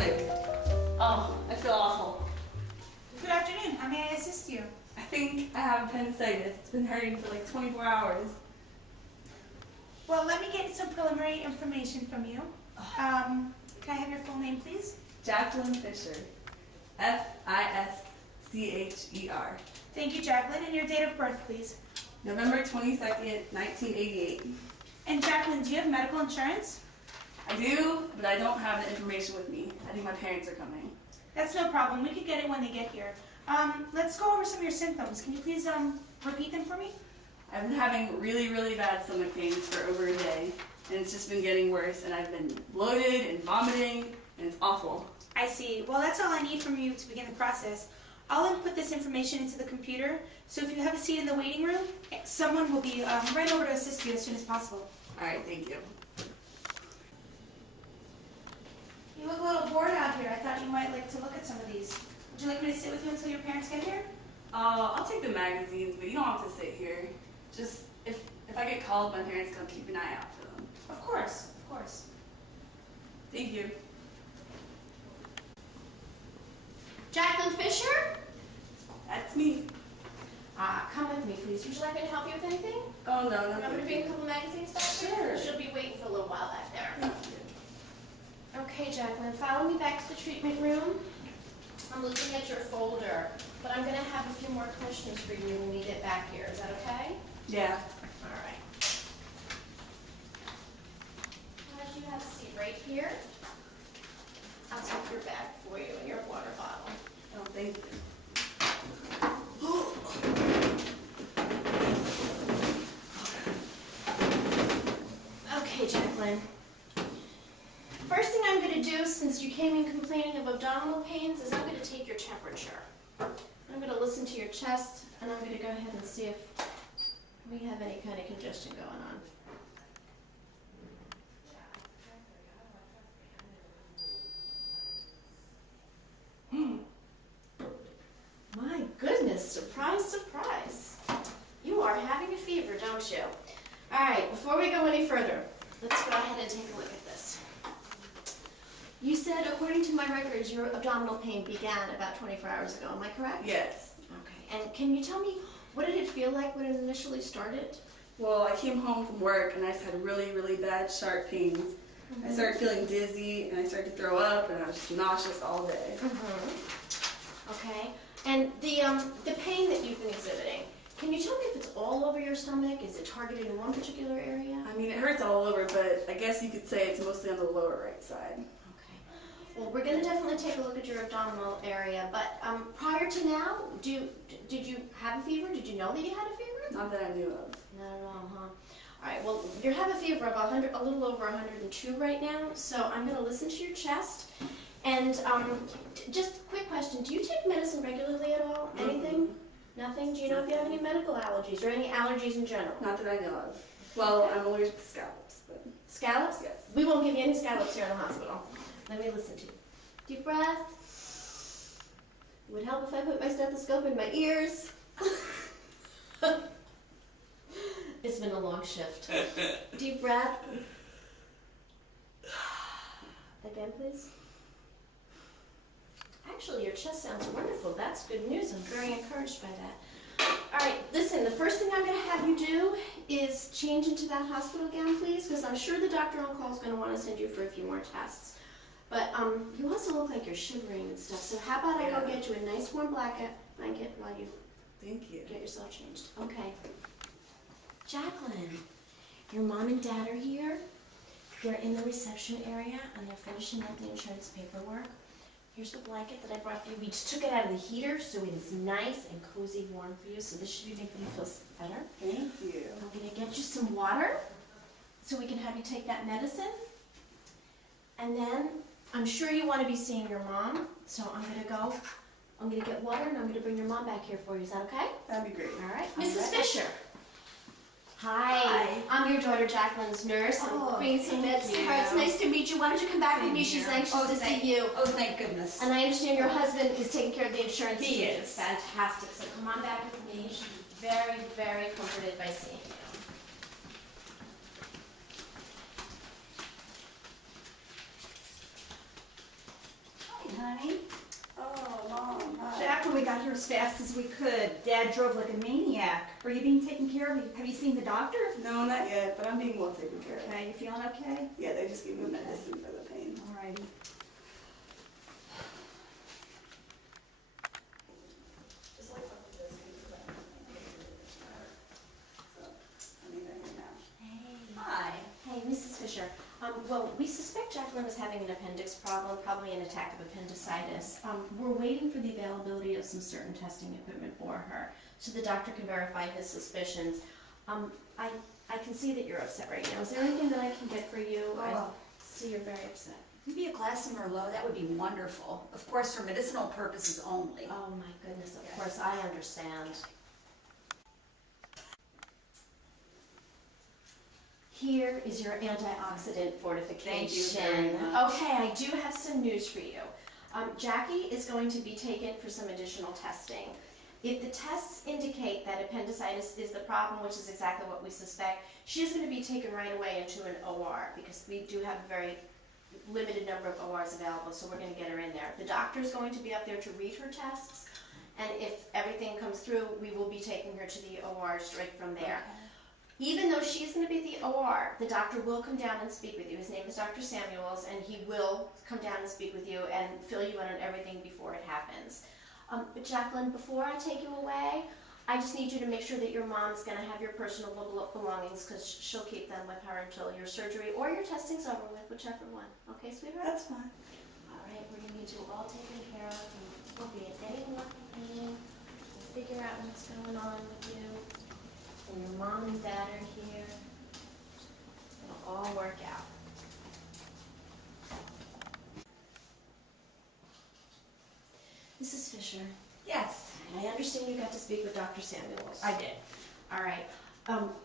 stomach. Oh, I feel awful. Good afternoon. How may I assist you? I think I have appendicitis. It's been hurting for like 24 hours. Well, let me get some preliminary information from you. Can I have your full name, please? Jacqueline Fisher. Fischer. Thank you, Jacqueline. And your date of birth, please. November 22nd, 1988. And Jacqueline, do you have medical insurance? I do, but I don't have the information with me. I think my parents are coming. That's no problem. We could get it when they get here. Let's go over some of your symptoms. Can you please repeat them for me? I've been having really, really bad stomach pains for over a day, and it's just been getting worse, and I've been bloated and vomiting, and it's awful. I see. Well, that's all I need from you to begin the process. I'll input this information into the computer, so if you have a seat in the waiting room, someone will be right over to assist you as soon as possible. All right, thank you. You look a little bored out here. I thought you might like to look at some of these. Would you like me to sit with you until your parents get here? I'll take the magazines, but you don't have to sit here. Just, if I get called, my parents come keep an eye out for them. Of course, of course. Thank you. Jacqueline Fisher? That's me. Come with me, please. Would you like me to help you with anything? Oh, no, You want me to nothing. bring a couple magazines back? Sure. She'll be waiting for a little while back there. Thank you. Okay, Jacqueline, follow me back to the treatment room. I'm looking at your folder, but I'm going to have a few more questions for you when we get back here. Is that okay? Yeah. All right. Why don't you have a seat right here? I'll take your bag for you and your water bottle. Oh, thank you. Okay, Jacqueline. First thing I'm going to do, since you came in complaining of abdominal pains, is I'm going to take your temperature. I'm going to listen to your chest, and I'm going to go ahead and see if we have any kind of congestion going on. My goodness, surprise, surprise. You are having a fever, don't you? All right, before we go any further, let's go ahead and take a look at this. You said, according to my records, your abdominal pain began about 24 hours ago. Am I correct? Yes. Okay. And can you tell me, what did it feel like when it initially started? Well, I came home from work and I just had really, really bad sharp pains. I started feeling dizzy and I started to throw up and I was just nauseous all day. Okay. And the pain that you've been exhibiting, can you tell me if it's all over your stomach? Is it targeted in one particular area? I mean, it hurts all over, but I guess you could say it's mostly on the lower right side. Okay. Well, we're going to definitely take a look at your abdominal area, but prior to now, did you have a fever? Did you know that you had a fever? Not that I knew of. Not at all, huh? All right, well, you have a fever of a little over 102 right now, so I'm going to listen to your chest. And just a quick question, do you take medicine regularly at all? Anything? Nothing? Do you know if you have any medical allergies or any allergies in general? Not that I know of. Well, I'm allergic to scallops, but... Scallops? Yes. We won't give you any scallops here in the hospital. Let me listen to you. Deep breath. It would help if I put my stethoscope in my ears. It's been a long shift. Deep breath. Again, please. Actually, your chest sounds wonderful. That's good news. I'm very encouraged by that. All right, listen, the first thing I'm going to have you do is change into that hospital gown, please, because I'm sure the doctor on call is going to want to send you for a few more tests. But you also look like you're shivering and stuff, so how about I go get you a nice warm blanket while you Thank you. get yourself changed. Okay. Jacqueline, your mom and dad are here. They're in the reception area, and they're finishing up the insurance paperwork. Here's the blanket that I brought for you. We just took it out of the heater, so it is nice and cozy warm for you, so this should be making you feel better. Thank you. I'm going to get you some water, so we can have you take that medicine. And then, I'm sure you want to be seeing your mom, so I'm going to get water, and I'm going to bring your mom back here for you. Is that okay? That'd be great. All right. I'm Mrs. ready. Fisher. Hi. I'm your daughter Jacqueline's nurse. I'm bringing some meds to her. It's nice to meet you. Why don't you come back with me? She's anxious to see you. Oh, thank goodness. And I understand your husband is taking care of the insurance. He too. is. Fantastic. So come on back with me. You should be very, very comforted by seeing you. honey. Oh, Mom, hi. Jacqueline, we got here as fast as we could. Dad drove like a maniac. Are you being taken care of? Have you seen the doctor? No, not yet, but I'm being well taken care of. Okay, you feeling okay? Yeah, they just gave me medicine for the pain. Alrighty. Just like what this I need that now. Hi. Hey, Mrs. Fisher. Well, we suspect Jacqueline is having an appendix problem, probably an attack of appendicitis. We're waiting for the availability of some certain testing equipment for her, so the doctor can verify his suspicions. I can see that you're upset right now. Is there anything that I can get for you? I Oh. see you're very upset. Maybe a glass of Merlot, that would be wonderful. Of course, for medicinal purposes only. Oh my goodness, of course, I understand. Here is your antioxidant fortification. Thank you very much. Okay, I do have some news for you. Jackie is going to be taken for some additional testing. If the tests indicate that appendicitis is the problem, which is exactly what we suspect, she is going to be taken right away into an OR because we do have a very limited number of ORs available, so we're going to get her in there. The doctor is going to be up there to read her tests, and if everything comes through, we will be taking her to the OR straight from there. Even though she's going to be at the OR, the doctor will come down and speak with you. His name is Dr. Samuels, and he will come down and speak with you and fill you in on everything before it happens. But Jacqueline, before I take you away, I just need you to make sure that your mom's going to have your personal belongings because she'll keep them with her until your surgery or your testing's over with, whichever one. Okay, sweetheart? That's fine. All right, we're going to get you all taken care of. And we'll be in any luck pain. We'll figure out what's going on with you. And your mom and dad are here. It'll all work out. Mrs. Fisher, Yes, I understand you got to speak with Dr. Samuels. I did. All right.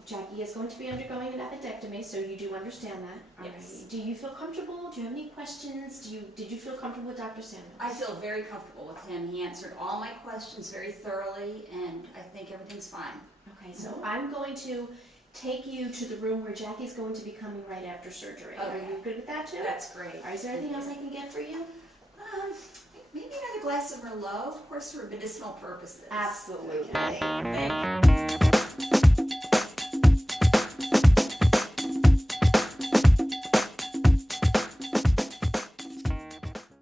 Jackie is going to be undergoing an appendectomy, so you do understand that. All Yes. right. Do you feel comfortable? Do you have any questions? Did you feel comfortable with Dr. Samuels? I feel very comfortable with him. He answered all my questions very thoroughly, and I think everything's fine. Okay, so I'm going to take you to the room where Jackie's going to be coming right after surgery. Are Okay. you good with that too? That's great. All right, is there anything else I can get for you? Maybe another glass of Merlot, of course, for medicinal purposes. Absolutely. Okay. Thank you.